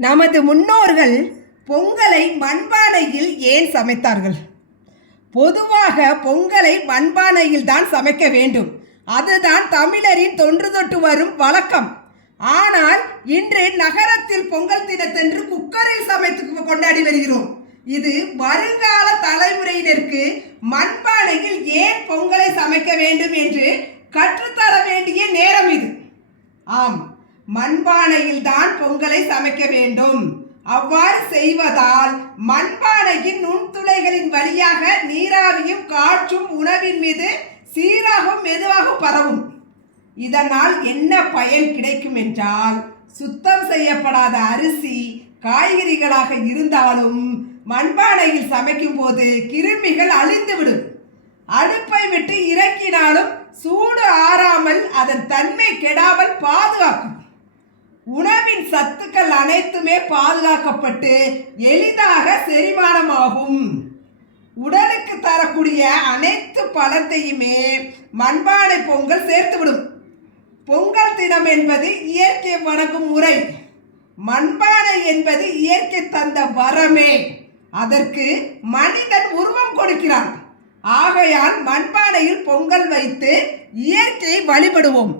நமது முன்னோர்கள் பொங்கலை மண்பானையில் ஏன் சமைத்தார்கள்? பொதுவாக பொங்கலை மண்பானையில் தான் சமைக்க வேண்டும். அதுதான் தமிழரின் தொன்று தொட்டு வரும் வழக்கம். ஆனால் இன்று நகரத்தில் பொங்கல் தினத்தன்று குக்கரில் சமைத்து கொண்டாடி வருகிறோம். இது வருங்கால தலைமுறையினருக்கு மண்பானையில் ஏன் பொங்கலை சமைக்க வேண்டும் என்று கற்றுத்தர வேண்டிய நேரம் இது. ஆம், மண்பானையில் தான் பொங்கலை சமைக்க வேண்டும். அவ்வாறு செய்வதால் மண்பானையின் நுண்துளைகளின் வழியாக நீராவியும் காற்றும் உணவின் மீது சீராகவும் மெதுவாக பரவும். இதனால் என்ன பயன் கிடைக்கும் என்றால், சுத்தம் செய்யப்படாத அரிசி காய்கறிகளாக இருந்தாலும் மண்பானையில் சமைக்கும் போது கிருமிகள் அழிந்துவிடும். அடுப்பை விட்டு இறக்கினாலும் சூடு ஆறாமல் அதன் தன்மை கெடாமல் பாதுகாக்கும். உணவின் சத்துக்கள் அனைத்துமே பாதுகாக்கப்பட்டு எளிதாக செரிமானமாகும். உடலுக்கு தரக்கூடிய அனைத்து பலத்தையுமே மண்பானை பொங்கல் சேர்த்துவிடும். பொங்கல் தினம் என்பது இயற்கை வணங்கும் முறை. மண்பானை என்பது இயற்கை தந்த வரமே. அதற்கு மனிதன் உருவம் கொடுக்கிறான். ஆகையால் மண்பானையில் பொங்கல் வைத்து இயற்கையை வழிபடுவோம்.